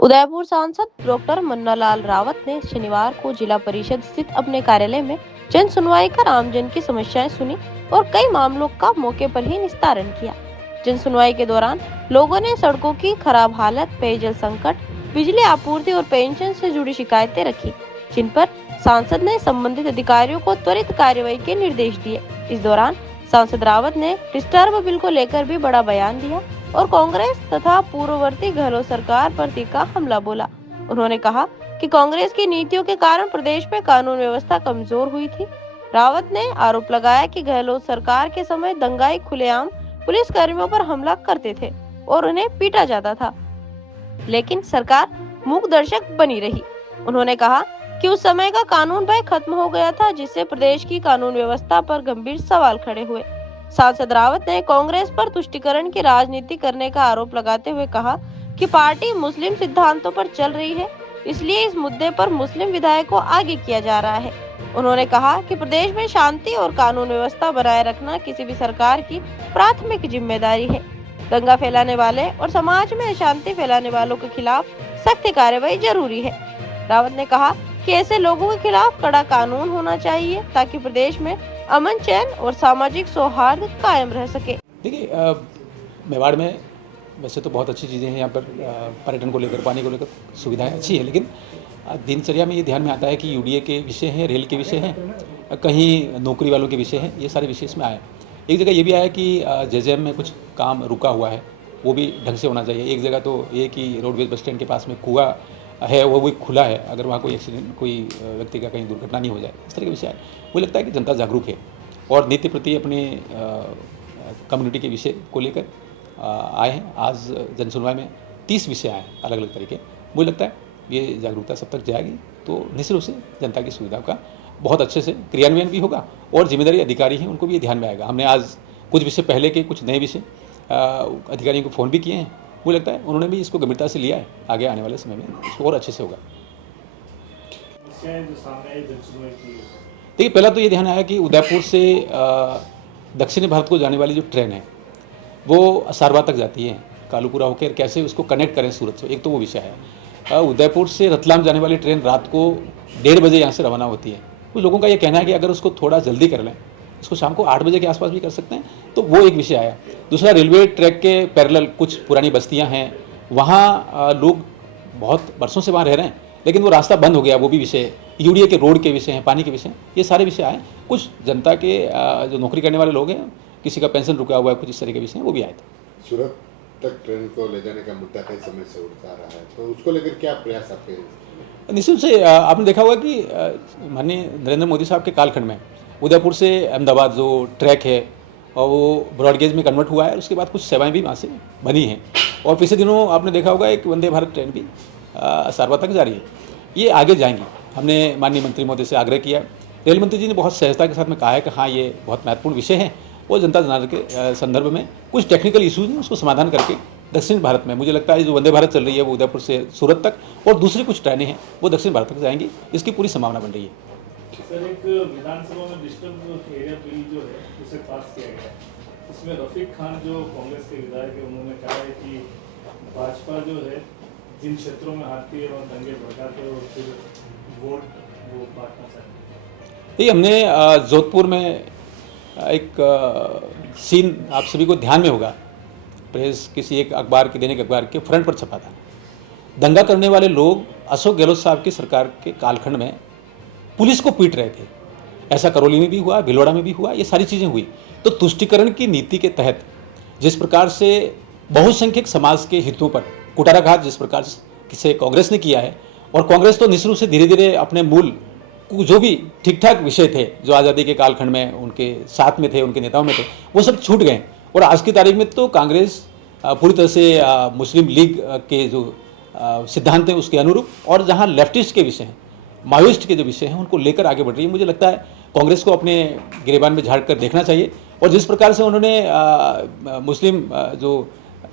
उदयपुर सांसद डॉक्टर मुन्नालाल रावत ने शनिवार को जिला परिषद स्थित अपने कार्यालय में जन सुनवाई कर आमजन की समस्याएं सुनी और कई मामलों का मौके पर ही निस्तारण किया। जन सुनवाई के दौरान लोगों ने सड़कों की खराब हालत, पेयजल संकट, बिजली आपूर्ति और पेंशन से जुड़ी शिकायतें रखी, जिन पर सांसद ने संबंधित अधिकारियों को त्वरित कार्रवाई के निर्देश दिए। इस दौरान सांसद रावत ने डिस्टर्ब बिल को लेकर भी बड़ा बयान दिया और कांग्रेस तथा पूर्ववर्ती गहलोत सरकार पर तीखा हमला बोला। उन्होंने कहा कि कांग्रेस की नीतियों के कारण प्रदेश में कानून व्यवस्था कमजोर हुई थी। रावत ने आरोप लगाया कि गहलोत सरकार के समय दंगाई खुलेआम पुलिस कर्मियों पर हमला करते थे और उन्हें पीटा जाता था, लेकिन सरकार मूक दर्शक बनी रही। उन्होंने कहा कि उस समय का कानून भय खत्म हो गया था, जिससे प्रदेश की कानून व्यवस्था पर गंभीर सवाल खड़े हुए। सांसद रावत ने कांग्रेस पर तुष्टीकरण की राजनीति करने का आरोप लगाते हुए कहा कि पार्टी मुस्लिम सिद्धांतों पर चल रही है, इसलिए इस मुद्दे पर मुस्लिम विधायक को आगे किया जा रहा है। उन्होंने कहा कि प्रदेश में शांति और कानून व्यवस्था बनाए रखना किसी भी सरकार की प्राथमिक जिम्मेदारी है। दंगा फैलाने वाले और समाज में अशांति फैलाने वालों के खिलाफ सख्त कार्रवाई जरूरी है। रावत ने कहा कि ऐसे लोगों के खिलाफ कड़ा कानून होना चाहिए ताकि प्रदेश में अमन चैन और सामाजिक सौहार्द कायम रह सके। देखिए, मेवाड़ में वैसे तो बहुत अच्छी चीज़ें हैं। यहाँ पर पर्यटन को लेकर, पानी को लेकर सुविधाएं अच्छी है, लेकिन दिनचर्या में ये ध्यान में आता है कि यूडीए के विषय हैं, रेल के विषय हैं, कहीं नौकरी वालों के विषय हैं। ये सारे विषय इसमें आए। एक जगह ये भी आया कि जेजेएम में कुछ काम रुका हुआ है, वो भी ढंग से होना चाहिए। एक जगह तो ये कि रोडवेज बस स्टैंड के पास में कुआं है, वो भी खुला है, अगर वहाँ कोई एक्सीडेंट, कोई व्यक्ति का कहीं दुर्घटना नहीं हो जाए, इस तरह के विषय है। मुझे लगता है कि जनता जागरूक है और नीति प्रति अपने कम्युनिटी के विषय को लेकर आए हैं। आज जन सुनवाई में 30 विषय आए हैं अलग अलग तरीके। मुझे लगता है ये जागरूकता सब तक जाएगी तो निश्चित रूप से जनता की सुविधा का बहुत अच्छे से क्रियान्वयन भी होगा और जिम्मेदारी अधिकारी हैं उनको भी ये ध्यान में आएगा। हमने आज कुछ विषय पहले के कुछ नए विषय अधिकारियों को फ़ोन भी किए हैं। मुझे लगता है उन्होंने भी इसको गंभीरता से लिया है। आगे आने वाले समय में इसको और अच्छे से होगा। देखिए, पहला तो ये ध्यान आया कि उदयपुर से दक्षिणी भारत को जाने वाली जो ट्रेन है वो सारवा तक जाती है, कालूपुरा होकर कैसे उसको कनेक्ट करें सूरत से, एक तो वो विषय है। उदयपुर से रतलाम जाने वाली ट्रेन रात को 1:30 बजे यहाँ से रवाना होती है। कुछ लोगों का ये कहना है कि अगर उसको थोड़ा जल्दी कर लें, इसको शाम को 8 बजे के आसपास भी कर सकते हैं, तो वो एक विषय आया। दूसरा, रेलवे ट्रैक के पैरेलल कुछ पुरानी बस्तियाँ हैं, वहाँ लोग बहुत बरसों से वहाँ रह रहे हैं, लेकिन वो रास्ता बंद हो गया, वो भी विषय। यूडीए के रोड के विषय हैं, पानी के विषय, ये सारे विषय आए। कुछ जनता के जो नौकरी करने वाले लोग हैं, किसी का पेंशन रुका हुआ है, कुछ इस तरह के विषय हैं, वो भी आए थे। सूरत तक ट्रेन को ले जाने का मुद्दा कई समय से उठता रहा है, तो उसको लेकर क्या प्रयास आपके? निश्चित से आपने देखा होगा कि माननीय नरेंद्र मोदी साहब के कालखंड में उदयपुर से अहमदाबाद जो ट्रैक है और वो ब्रॉडगेज में कन्वर्ट हुआ है। उसके बाद कुछ सेवाएं भी वहाँ से बनी हैं और पिछले दिनों आपने देखा होगा एक वंदे भारत ट्रेन भी सारवा तक जा रही है। ये आगे जाएंगी। हमने माननीय मंत्री महोदय से आग्रह किया। रेल मंत्री जी ने बहुत सहजता के साथ में कहा है कि हाँ, ये बहुत महत्वपूर्ण विषय है और जनता जनार्दन के संदर्भ में कुछ टेक्निकल इशूज़ हैं, उसको समाधान करके दक्षिण भारत में, मुझे लगता है जो वंदे भारत चल रही है वो उदयपुर से सूरत तक और दूसरी कुछ ट्रेनें हैं वो दक्षिण भारत तक जाएंगी। इसकी पूरी संभावना बन रही है। सर, एक विधानसभा में डिस्टर्ब एरिया बिल जो है उसे पास किया गया, इसमें रफीक खान जो कांग्रेस के विधायक है, उन्होंने कहा है कि भाजपा जो है जिन क्षेत्रों में आती है और दंगे भड़काते हैं और फिर वोट वो बांटना चाहते हैं। ये हमने जोधपुर में एक सीन आप सभी को ध्यान में होगा, प्रेस किसी एक अखबार के, दैनिक अखबार के फ्रंट पर छपा था। दंगा करने वाले लोग अशोक गहलोत साहब की सरकार के कालखंड में पुलिस को पीट रहे थे। ऐसा करौली में भी हुआ, भिलवाड़ा में भी हुआ, ये सारी चीज़ें हुई। तो तुष्टीकरण की नीति के तहत जिस प्रकार से बहुसंख्यक समाज के हितों पर कुठाराघात जिस प्रकार से कांग्रेस ने किया है, और कांग्रेस तो निश्चित रूप से धीरे धीरे अपने मूल जो भी ठीक ठाक विषय थे जो आज़ादी के कालखंड में उनके साथ में थे, उनके नेताओं में थे, वो सब छूट गए। और आज की तारीख में तो कांग्रेस पूरी तरह से मुस्लिम लीग के जो सिद्धांत हैं उसके अनुरूप, और जहाँ लेफ्टिस्ट के विषय हैं, माओइस्ट के जो विषय हैं, उनको लेकर आगे बढ़ रही है। मुझे लगता है कांग्रेस को अपने गिरेबान में झाड़ कर देखना चाहिए और जिस प्रकार से उन्होंने मुस्लिम जो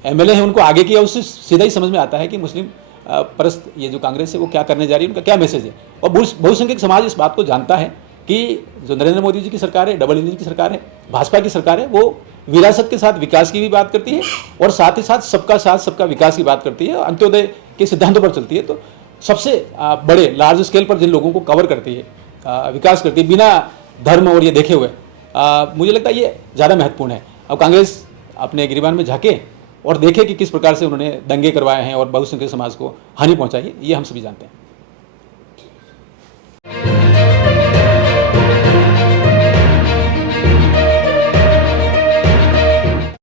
एमएलए हैं उनको आगे किया, उससे सीधा ही समझ में आता है कि मुस्लिम परस्त ये जो कांग्रेस है वो क्या करने जा रही है, उनका क्या मैसेज है। और बहुसंख्यक समाज इस बात को जानता है कि जो नरेंद्र मोदी जी की सरकार है, डबल इंजन की सरकार है, भाजपा की सरकार है, वो विरासत के साथ विकास की भी बात करती है और साथ ही साथ सबका साथ सबका विकास की बात करती है। अंत्योदय के सिद्धांतों पर चलती है, तो सबसे बड़े लार्ज स्केल पर जिन लोगों को कवर करती है, विकास करती है बिना धर्म और ये देखे हुए, मुझे लगता है ये ज़्यादा महत्वपूर्ण है। अब कांग्रेस अपने गिरबान में झांके और देखे कि किस प्रकार से उन्होंने दंगे करवाए हैं और बहुसंख्यक समाज को हानि पहुंचाई है, ये हम सभी जानते हैं।